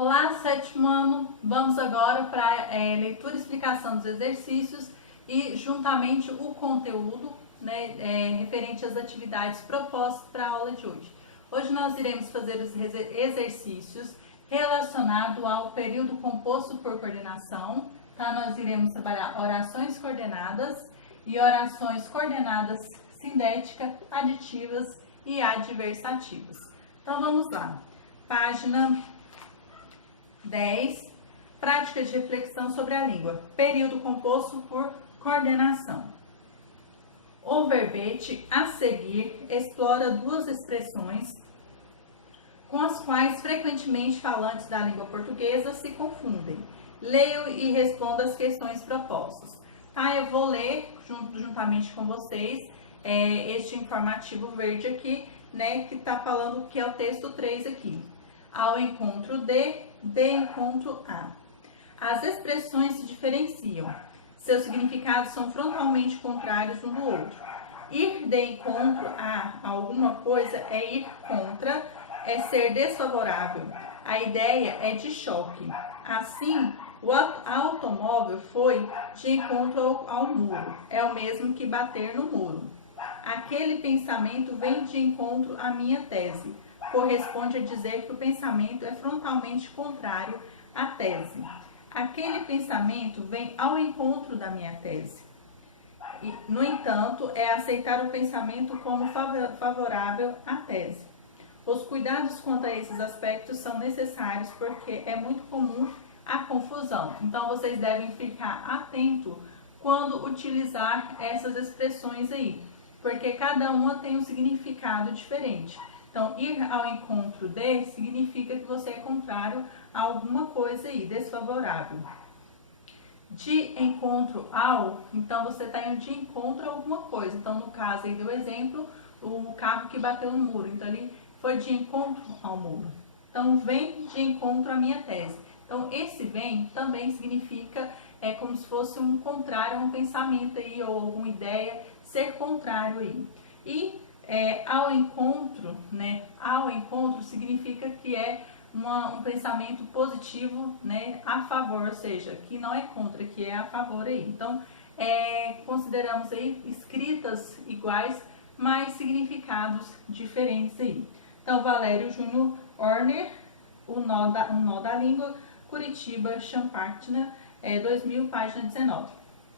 Olá, sétimo ano! Vamos agora para leitura e explicação dos exercícios e juntamente o conteúdo, referente às atividades propostas para a aula de hoje. Hoje nós iremos fazer os exercícios relacionados ao período composto por coordenação, tá? Nós iremos trabalhar orações coordenadas e orações coordenadas sindéticas, aditivas e adversativas. Então vamos lá. Página 10, práticas de reflexão sobre a língua, período composto por coordenação. O verbete a seguir explora duas expressões com as quais frequentemente falantes da língua portuguesa se confundem. Leio e respondo as questões propostas. Tá? Eu vou ler juntamente com vocês este informativo verde aqui, que está falando que é o texto 3 aqui. Ao encontro de encontro a. As expressões se diferenciam. Seus significados são frontalmente contrários um do outro. Ir de encontro a alguma coisa é ir contra, é ser desfavorável. A ideia é de choque. Assim, o automóvel foi de encontro ao muro. É o mesmo que bater no muro. Aquele pensamento vem de encontro à minha tese. Corresponde a dizer que o pensamento é frontalmente contrário à tese. Aquele pensamento vem ao encontro da minha tese. E, no entanto, é aceitar o pensamento como favorável à tese. Os cuidados quanto a esses aspectos são necessários porque é muito comum a confusão. Então, vocês devem ficar atentos quando utilizar essas expressões aí, porque cada uma tem um significado diferente. Então, ir ao encontro de significa que você é contrário a alguma coisa aí, desfavorável. De encontro ao, então você está indo de encontro a alguma coisa. Então, no caso aí do exemplo, o carro que bateu no muro. Então, ele foi de encontro ao muro. Então, vem de encontro à minha tese. Então, esse vem também significa, como se fosse um contrário a um pensamento aí, ou alguma ideia, ser contrário aí. E ao encontro, ao encontro significa que é um pensamento positivo, a favor, ou seja, que não é contra, que é a favor aí. Então, consideramos aí escritas iguais, mas significados diferentes aí. Então, Valério Júnior Horner, um nó da língua, Curitiba, Champagnat, 2000, página 19.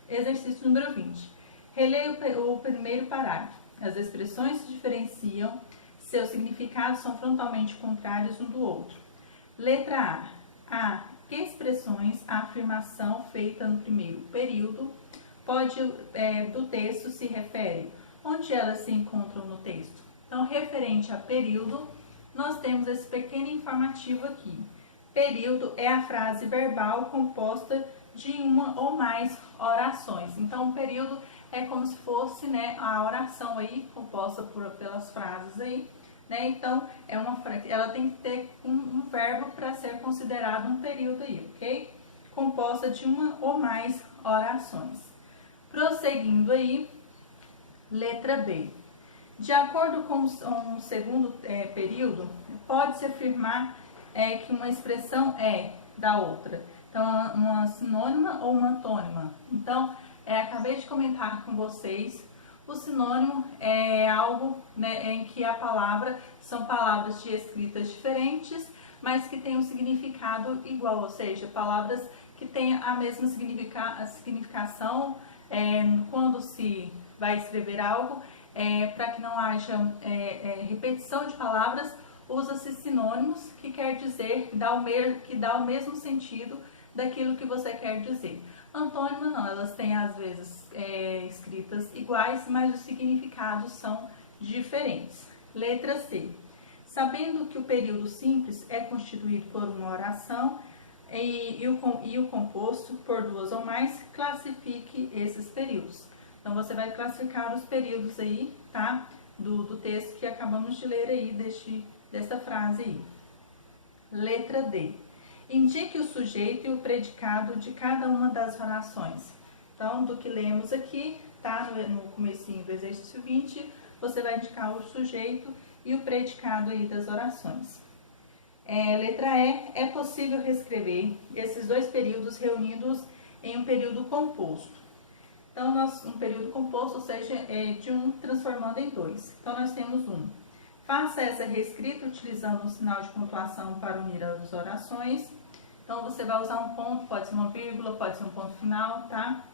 Exercício número 20. Releia o primeiro parágrafo. As expressões se diferenciam, seus significados são frontalmente contrários um do outro. Letra A. A. Que expressões a afirmação feita no primeiro período do texto se refere? Onde elas se encontram no texto? Então, referente a período, nós temos esse pequeno informativo aqui. Período é a frase verbal composta de uma ou mais orações. Então, o período é como se fosse a oração aí, composta pelas frases aí, Então, ela tem que ter um verbo para ser considerado um período aí, ok? Composta de uma ou mais orações. Prosseguindo aí, letra B. De acordo com o segundo período, pode-se afirmar que uma expressão é da outra. Então, uma sinônima ou uma antônima. Então, acabei de comentar com vocês, o sinônimo é algo em que a palavra são palavras de escritas diferentes, mas que têm um significado igual, ou seja, palavras que têm a mesma significação quando se vai escrever algo, para que não haja repetição de palavras, usa-se sinônimos, que quer dizer que dá o mesmo sentido daquilo que você quer dizer. Antônima não, elas têm às vezes escritas iguais, mas os significados são diferentes. Letra C. Sabendo que o período simples é constituído por uma oração e o composto por duas ou mais, classifique esses períodos. Então, você vai classificar os períodos aí, tá? Do texto que acabamos de ler aí, desta frase aí. Letra D. Indique o sujeito e o predicado de cada uma das orações. Então, do que lemos aqui, tá? No comecinho do exercício 20, você vai indicar o sujeito e o predicado aí das orações. Letra E, é possível reescrever esses dois períodos reunidos em um período composto. Então, um período composto, ou seja, de um transformando em dois. Então, nós temos um. Faça essa reescrita utilizando um sinal de pontuação para unir as orações. Então, você vai usar um ponto, pode ser uma vírgula, pode ser um ponto final, tá?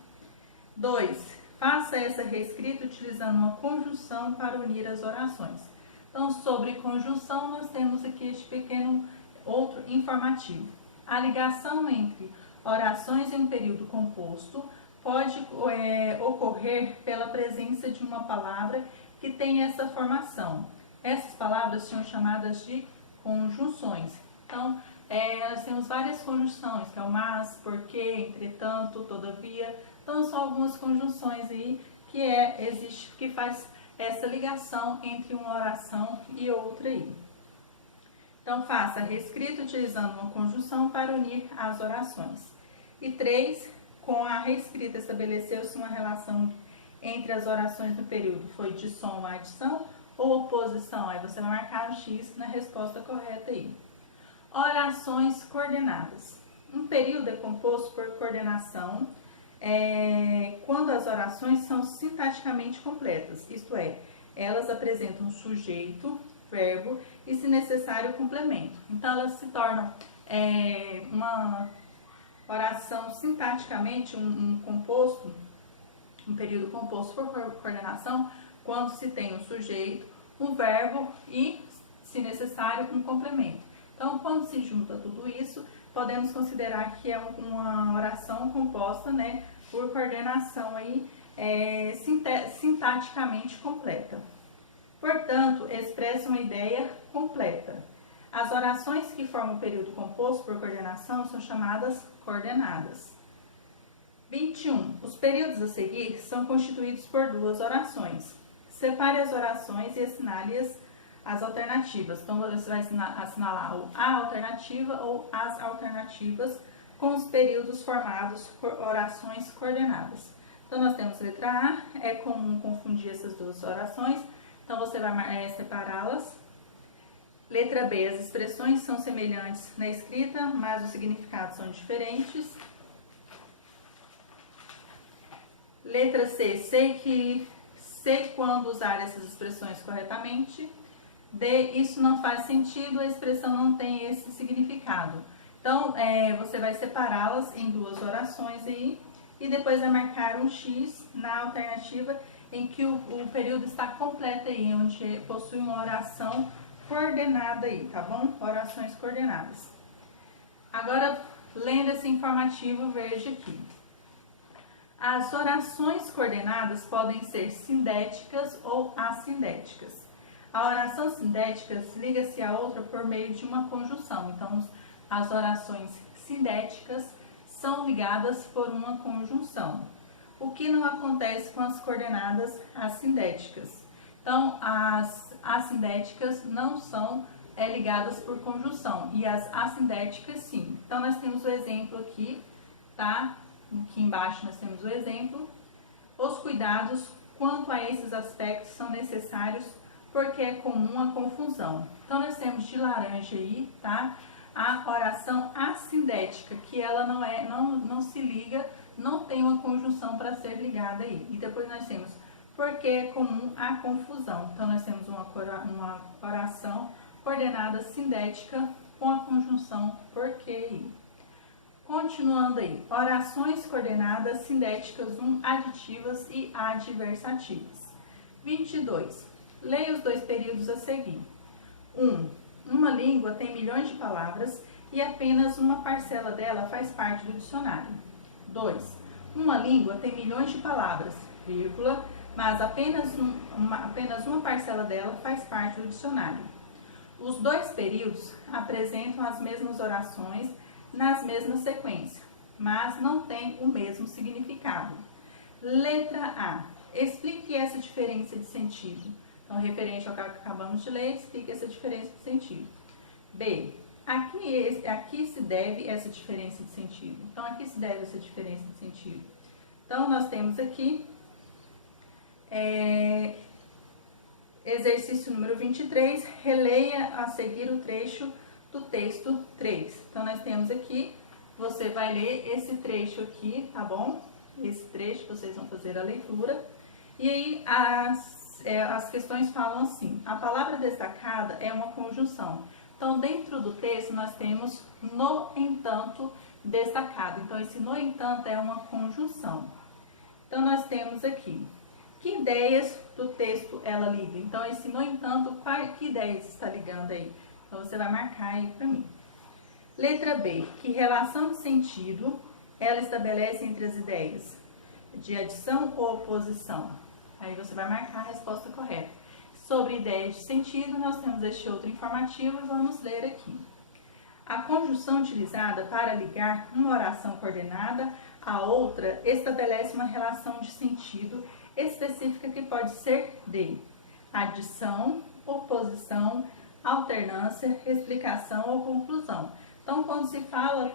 2. Faça essa reescrita utilizando uma conjunção para unir as orações. Então, sobre conjunção, nós temos aqui este pequeno outro informativo. A ligação entre orações em um período composto pode ocorrer pela presença de uma palavra que tem essa formação. Essas palavras são chamadas de conjunções. Então, nós temos várias conjunções, que é o mas, porque, entretanto, todavia. Então, são algumas conjunções aí que faz essa ligação entre uma oração e outra aí. Então, faça a reescrita utilizando uma conjunção para unir as orações. E 3, com a reescrita estabeleceu-se uma relação entre as orações no período. Foi de som a adição ou oposição? Aí você vai marcar um X na resposta correta aí. Orações coordenadas. Um período é composto por coordenação quando as orações são sintaticamente completas, isto é, elas apresentam sujeito, verbo e, se necessário, complemento. Então, elas se tornam uma oração sintaticamente, um período composto por coordenação, quando se tem um sujeito, um verbo e, se necessário, um complemento. Então, quando se junta tudo isso, podemos considerar que é uma oração composta, né, por coordenação aí, sintaticamente completa. Portanto, expressa uma ideia completa. As orações que formam o período composto por coordenação são chamadas coordenadas. 21. Os períodos a seguir são constituídos por duas orações. Separe as orações e assinale-as as alternativas. Então, você vai assinalar a alternativa ou as alternativas com os períodos formados por orações coordenadas. Então, nós temos letra A, é comum confundir essas duas orações, então você vai separá-las. Letra B, as expressões são semelhantes na escrita, mas os significados são diferentes. Letra C, sei quando usar essas expressões corretamente. D, isso não faz sentido, a expressão não tem esse significado. Então, você vai separá-las em duas orações aí e depois vai marcar um X na alternativa em que o período está completo aí, onde possui uma oração coordenada aí, tá bom? Orações coordenadas. Agora, lendo esse informativo, veja aqui. As orações coordenadas podem ser sindéticas ou assindéticas. A oração sindética liga-se à outra por meio de uma conjunção. Então, as orações sindéticas são ligadas por uma conjunção. O que não acontece com as coordenadas assindéticas. Então, as assindéticas não são ligadas por conjunção e as assindéticas sim. Então, nós temos o exemplo aqui, tá? Aqui embaixo nós temos o exemplo. Os cuidados quanto a esses aspectos são necessários porque é comum a confusão. Então, nós temos de laranja aí, tá? A oração assindética, que ela não se liga, não tem uma conjunção para ser ligada aí. E depois nós temos porque é comum a confusão. Então, nós temos uma oração coordenada sindética com a conjunção porque aí. Continuando aí, orações coordenadas sindéticas aditivas e adversativas. 22. Leia os dois períodos a seguir. 1. Uma língua tem milhões de palavras e apenas uma parcela dela faz parte do dicionário. 2. Uma língua tem milhões de palavras, vírgula, mas apenas uma parcela dela faz parte do dicionário. Os dois períodos apresentam as mesmas orações nas mesmas sequências, mas não têm o mesmo significado. Letra A. Explique essa diferença de sentido. Então, referente ao que acabamos de ler, explique essa diferença de sentido. B. Aqui se deve essa diferença de sentido. Então, aqui se deve essa diferença de sentido. Então, nós temos aqui exercício número 23. Releia a seguir o trecho do texto 3. Então, nós temos aqui, você vai ler esse trecho aqui, tá bom? Esse trecho, vocês vão fazer a leitura. E aí, as questões falam assim: a palavra destacada é uma conjunção. Então, dentro do texto, nós temos no entanto destacado. Então, esse no entanto é uma conjunção. Então, nós temos aqui, que ideias do texto ela liga? Então, esse no entanto, que ideias está ligando aí? Então, você vai marcar aí para mim. Letra B, que relação de sentido ela estabelece entre as ideias? De adição ou oposição? Aí você vai marcar a resposta correta. Sobre ideias de sentido, nós temos este outro informativo e vamos ler aqui. A conjunção utilizada para ligar uma oração coordenada a outra estabelece uma relação de sentido específica que pode ser de adição, oposição, alternância, explicação ou conclusão. Então, quando se fala,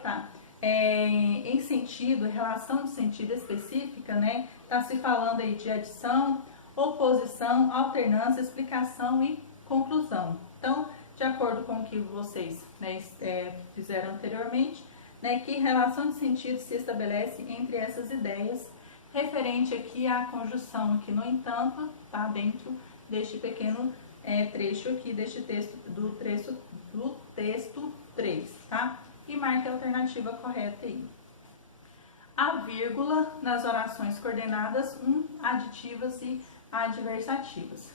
em sentido, relação de sentido específica, né, está se falando aí de adição, oposição, alternância, explicação e conclusão. Então, de acordo com o que vocês, né, fizeram anteriormente, né, que relação de sentido se estabelece entre essas ideias, referente aqui à conjunção aqui, no entanto, tá dentro deste pequeno trecho aqui, deste texto, do texto 3, tá? E marque a alternativa correta aí. A vírgula nas orações coordenadas aditivas e adversativas.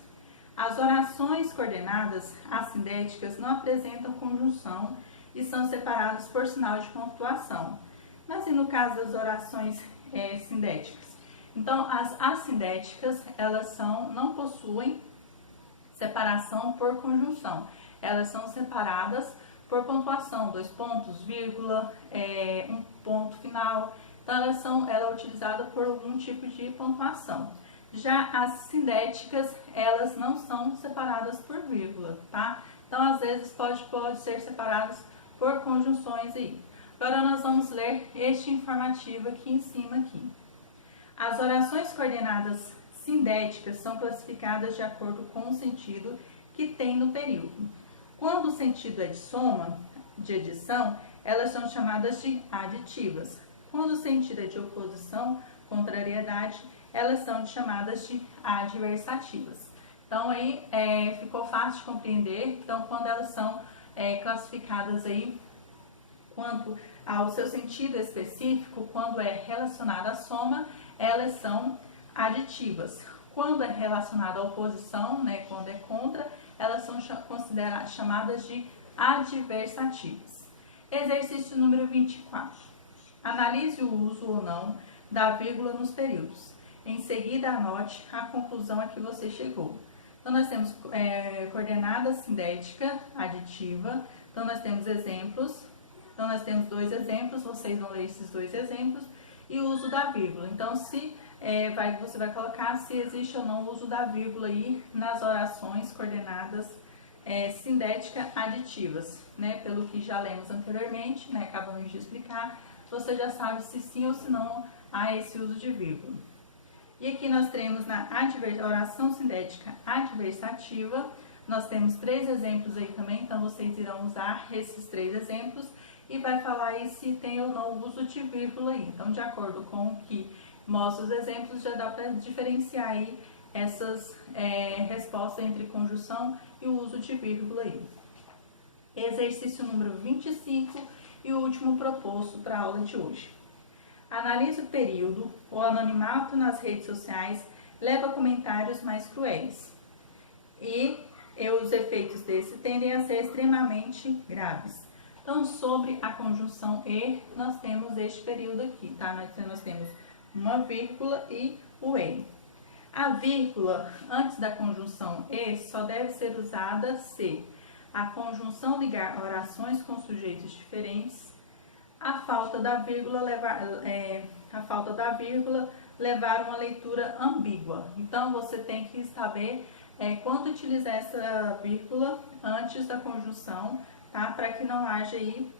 As orações coordenadas assindéticas não apresentam conjunção e são separadas por sinal de pontuação. Mas e no caso das orações sindéticas? Então, as assindéticas, elas não possuem separação por conjunção. Elas são separadas por pontuação, 2 pontos, vírgula, um ponto final. Então, ela é utilizada por algum tipo de pontuação. Já as sindéticas, elas não são separadas por vírgula, tá? Então, às vezes, pode ser separadas por conjunções aí. Agora, nós vamos ler este informativo aqui em cima aqui. As orações coordenadas sindéticas são classificadas de acordo com o sentido que tem no período. Quando o sentido é de soma, de adição, elas são chamadas de aditivas. Quando o sentido é de oposição, contrariedade, elas são chamadas de adversativas. Então, aí ficou fácil de compreender. Então, quando elas são classificadas aí quanto ao seu sentido específico, quando é relacionada à soma, elas são aditivas. Quando é relacionada à oposição, né, quando é contra, elas são chamadas de adversativas. Exercício número 24. Analise o uso ou não da vírgula nos períodos. Em seguida, anote a conclusão a que você chegou. Então, nós temos coordenada sindética aditiva. Então, nós temos exemplos. Então, nós temos 2 exemplos. Vocês vão ler esses 2 exemplos. E o uso da vírgula. Então, você vai colocar se existe ou não o uso da vírgula aí nas orações coordenadas sindética aditivas, né? Pelo que já lemos anteriormente, né? Acabamos de explicar, você já sabe se sim ou se não há esse uso de vírgula. E aqui nós temos na oração sindética adversativa, nós temos 3 exemplos aí também, então vocês irão usar esses 3 exemplos e vai falar aí se tem ou não o uso de vírgula aí. Então, de acordo com o que mostra os exemplos, já dá para diferenciar aí essas respostas entre conjunção e o uso de vírgula aí. Exercício número 25 e o último proposto para a aula de hoje. Analise o período. O anonimato nas redes sociais leva a comentários mais cruéis. E os efeitos desse tendem a ser extremamente graves. Então, sobre a conjunção e, nós temos este período aqui, tá? Nós temos uma vírgula e o e. A vírgula antes da conjunção e só deve ser usada se a conjunção ligar orações com sujeitos diferentes, a falta da vírgula levar uma leitura ambígua. Então, você tem que saber quando utilizar essa vírgula antes da conjunção, tá? Para que não haja aí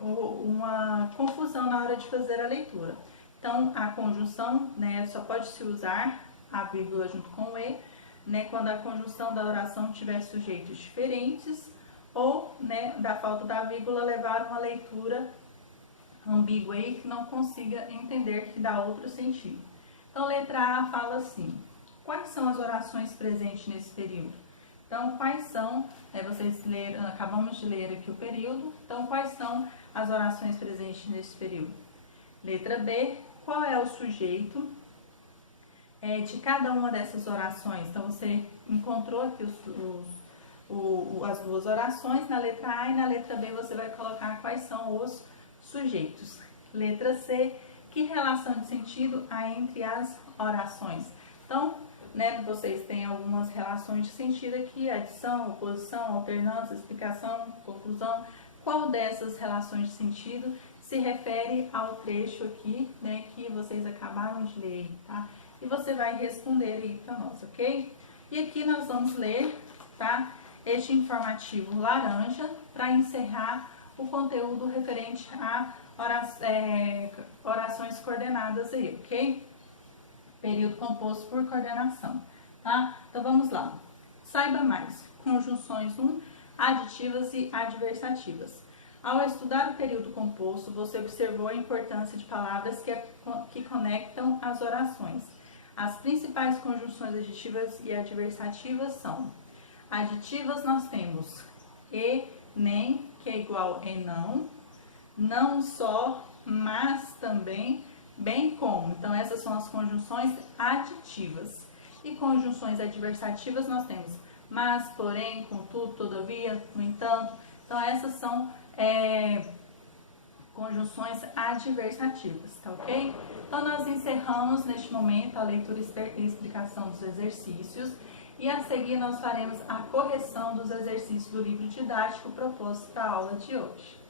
uma confusão na hora de fazer a leitura. Então, a conjunção, né, só pode se usar a vírgula junto com o e, né, quando a conjunção da oração tiver sujeitos diferentes ou, né, da falta da vírgula, levar uma leitura ambígua aí que não consiga entender, que dá outro sentido. Então, letra A fala assim: quais são as orações presentes nesse período? Então, quais são, vocês leram, acabamos de ler aqui o período, então quais são as orações presentes nesse período? Letra B, qual é o sujeito de cada uma dessas orações? Então, você encontrou aqui as duas orações, na letra A e na letra B você vai colocar quais são os sujeitos. Letra C, que relação de sentido há entre as orações? Então, né, vocês têm algumas relações de sentido aqui: adição, oposição, alternância, explicação, conclusão. Qual dessas relações de sentido se refere ao trecho aqui, né, que vocês acabaram de ler, tá? E você vai responder aí para nós, ok? E aqui nós vamos ler, tá, este informativo laranja para encerrar o conteúdo referente a orações coordenadas aí, ok? Período composto por coordenação, tá? Então vamos lá. Saiba mais. Conjunções 1, aditivas e adversativas. Ao estudar o período composto, você observou a importância de palavras que conectam as orações. As principais conjunções aditivas e adversativas são: aditivas nós temos e, nem, que é igual e não só, mas também, bem como. Então, essas são as conjunções aditivas. E conjunções adversativas nós temos mas, porém, contudo, todavia, no entanto. Então, essas são conjunções adversativas, tá ok? Então, nós encerramos neste momento a leitura e explicação dos exercícios. E a seguir nós faremos a correção dos exercícios do livro didático proposto para a aula de hoje.